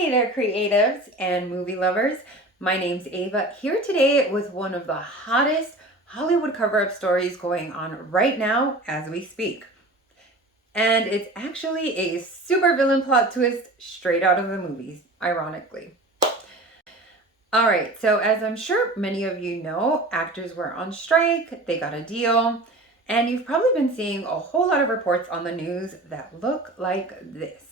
Hey there, creatives and movie lovers. My name's Ava, here today with one of the hottest Hollywood cover-up stories going on right now as we speak. And it's actually a super villain plot twist straight out of the movies, ironically. All right, so as I'm sure many of you know, actors were on strike, they got a deal, and you've probably been seeing a whole lot of reports on the news that look like this.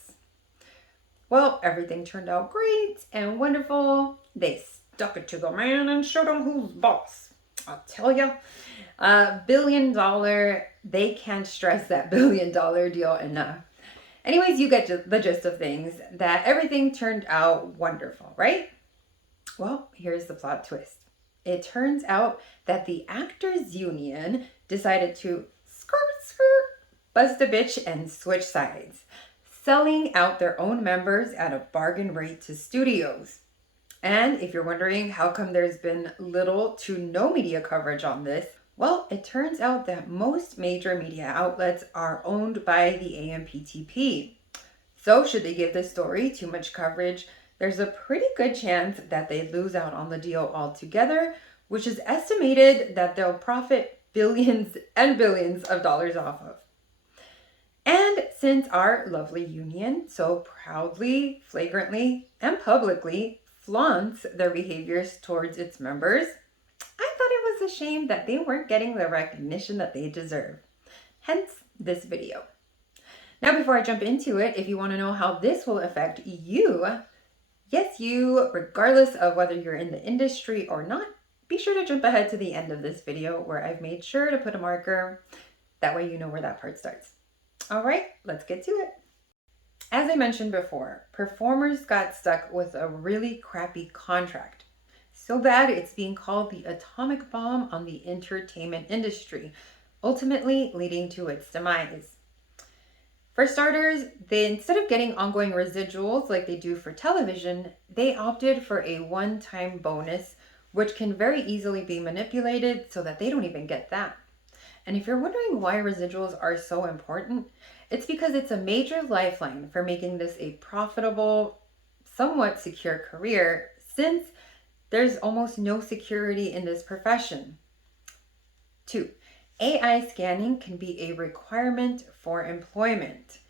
Well, everything turned out great and wonderful. They stuck it to the man and showed him who's boss. I'll tell you. $1 billion, they can't stress that $1 billion deal enough. Anyways, you get the gist of things, that everything turned out wonderful, right? Well, here's the plot twist. It turns out that the actors union decided to bust a bitch and switch sides, selling out their own members at a bargain rate to studios. And if you're wondering how come there's been little to no media coverage on this, well, it turns out that most major media outlets are owned by the AMPTP. So should they give this story too much coverage, there's a pretty good chance that they lose out on the deal altogether, which is estimated that they'll profit billions and billions of dollars off of. And since our lovely union so proudly, flagrantly, and publicly flaunts their behaviors towards its members, I thought it was a shame that they weren't getting the recognition that they deserve. Hence this video. Now, before I jump into it, if you want to know how this will affect you, yes, you, regardless of whether you're in the industry or not, be sure to jump ahead to the end of this video where I've made sure to put a marker. That way you know where that part starts. All right, let's get to it. As I mentioned before, performers got stuck with a really crappy contract. So bad it's being called the atomic bomb on the entertainment industry, ultimately leading to its demise. For starters, instead of getting ongoing residuals like they do for television, they opted for a one-time bonus, which can very easily be manipulated so that they don't even get that. And if you're wondering why residuals are so important, it's because it's a major lifeline for making this a profitable, somewhat secure career, since there's almost no security in this profession. 2, AI scanning can be a requirement for employment,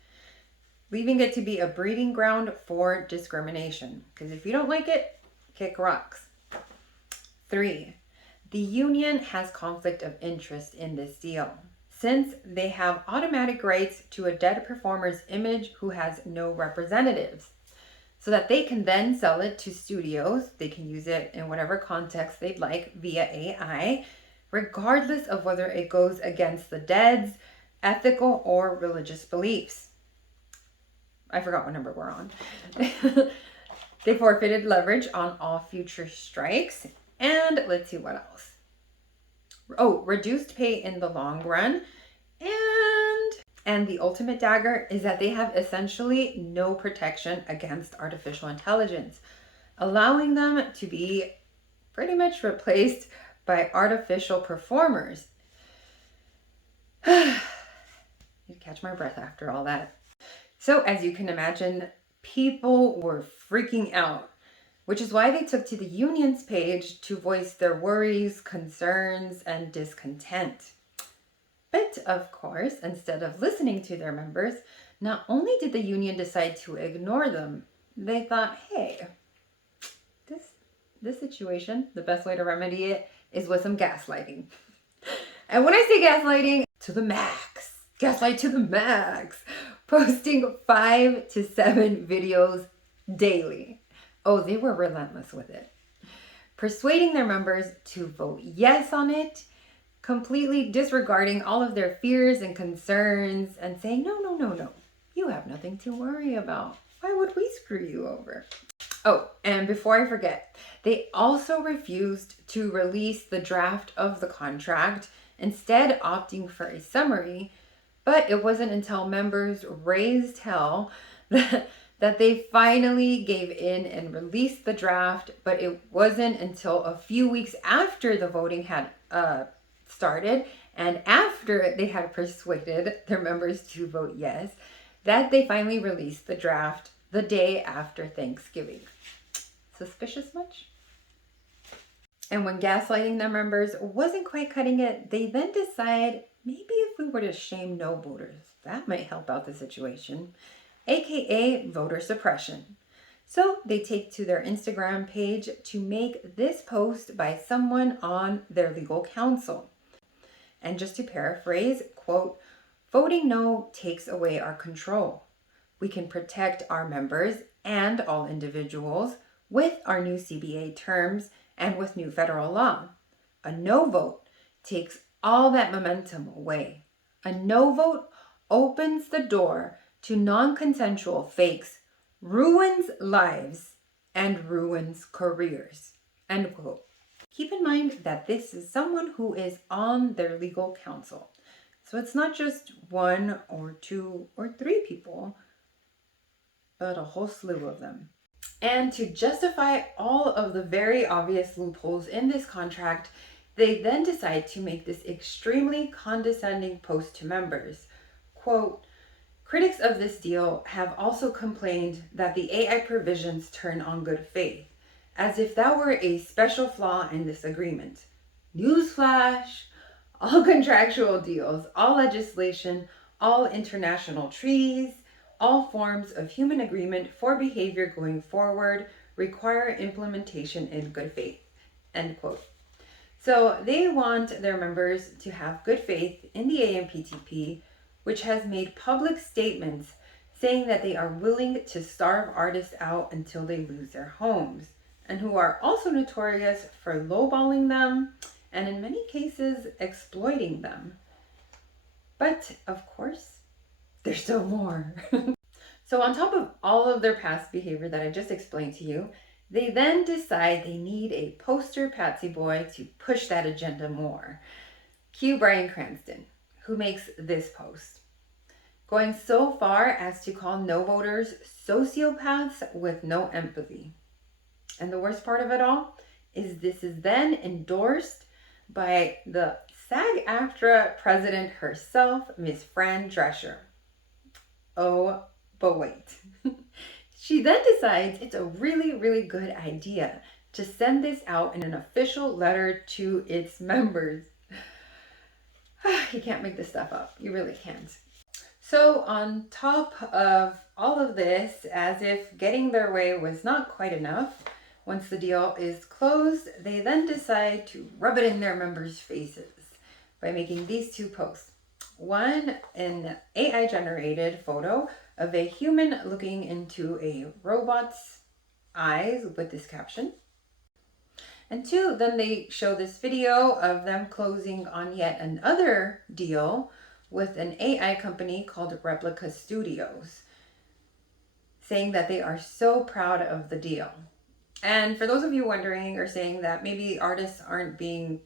leaving it to be a breeding ground for discrimination. Because if you don't like it, kick rocks. 3, the union has conflict of interest in this deal, since they have automatic rights to a dead performer's image who has no representatives, so that they can then sell it to studios. They can use it in whatever context they'd like via AI, regardless of whether it goes against the dead's ethical or religious beliefs. I forgot what number we're on. They forfeited leverage on all future strikes. And let's see what else. Oh, reduced pay in the long run. And the ultimate dagger is that they have essentially no protection against artificial intelligence, allowing them to be pretty much replaced by artificial performers. You'd catch my breath after all that. So as you can imagine, people were freaking out, which is why they took to the union's page to voice their worries, concerns, and discontent. But of course, instead of listening to their members, not only did the union decide to ignore them, they thought, hey, this situation, the best way to remedy it is with some gaslighting. And when I say gaslighting, to the max. Gaslight to the max. Posting 5 to 7 videos daily. Oh, they were relentless with it. Persuading their members to vote yes on it, completely disregarding all of their fears and concerns and saying, no, you have nothing to worry about. Why would we screw you over? Oh, and before I forget, they also refused to release the draft of the contract, instead opting for a summary. But it wasn't until members raised hell that they finally gave in and released the draft. But it wasn't until a few weeks after the voting had started and after they had persuaded their members to vote yes, that they finally released the draft the day after Thanksgiving. Suspicious much? And when gaslighting their members wasn't quite cutting it, they then decide maybe if we were to shame no voters, that might help out the situation, aka voter suppression. So they take to their Instagram page to make this post by someone on their legal counsel. And just to paraphrase, quote, "Voting no takes away our control. We can protect our members and all individuals with our new CBA terms and with new federal law. A no vote takes all that momentum away. A no vote opens the door to non-consensual fakes, ruins lives, and ruins careers." End quote. Keep in mind that this is someone who is on their legal counsel. So it's not just one or two or three people, but a whole slew of them. And to justify all of the very obvious loopholes in this contract, they then decide to make this extremely condescending post to members. Quote, "Critics of this deal have also complained that the AI provisions turn on good faith, as if that were a special flaw in this agreement. Newsflash, all contractual deals, all legislation, all international treaties, all forms of human agreement for behavior going forward require implementation in good faith." End quote. So they want their members to have good faith in the AMPTP, which has made public statements saying that they are willing to starve artists out until they lose their homes, and who are also notorious for lowballing them and in many cases exploiting them. But of course, there's still more. So on top of all of their past behavior that I just explained to you, they then decide they need a poster patsy boy to push that agenda more. Cue Bryan Cranston, who makes this post, going so far as to call no voters sociopaths with no empathy. And the worst part of it all is this is then endorsed by the SAG-AFTRA president herself, Miss Fran Drescher. Oh, but wait. She then decides it's a really, really good idea to send this out in an official letter to its members. You can't make this stuff up. You really can't. So on top of all of this, as if getting their way was not quite enough, once the deal is closed, they then decide to rub it in their members' faces by making these two posts. One, an AI-generated photo of a human looking into a robot's eyes with this caption. And two, then they show this video of them closing on yet another deal with an AI company called Replica Studios, saying that they are so proud of the deal. And for those of you wondering or saying that maybe artists aren't being,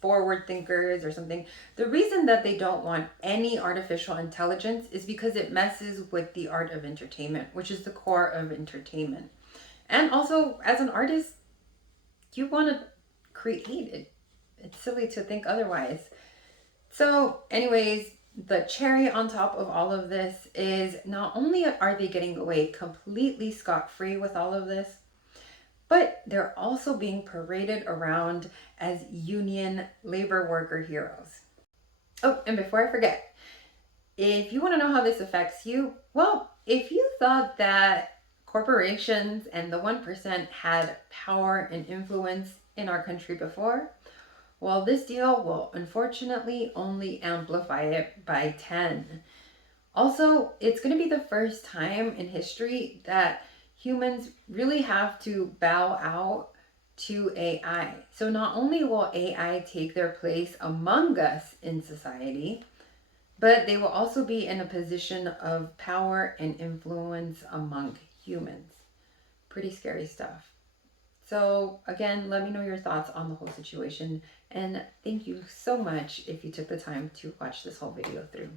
forward thinkers or something, the reason that they don't want any artificial intelligence is because it messes with the art of entertainment, which is the core of entertainment. And also, as an artist, you want to create it. It's silly to think otherwise. So anyways, the cherry on top of all of this is not only are they getting away completely scot-free with all of this, but they're also being paraded around as union labor worker heroes. Oh, and before I forget, if you want to know how this affects you, well, if you thought that corporations and the 1% had power and influence in our country before, well, this deal will unfortunately only amplify it by 10. Also, it's going to be the first time in history that humans really have to bow out to AI. So not only will AI take their place among us in society, but they will also be in a position of power and influence among humans. Pretty scary stuff. So again, let me know your thoughts on the whole situation. And thank you so much if you took the time to watch this whole video through.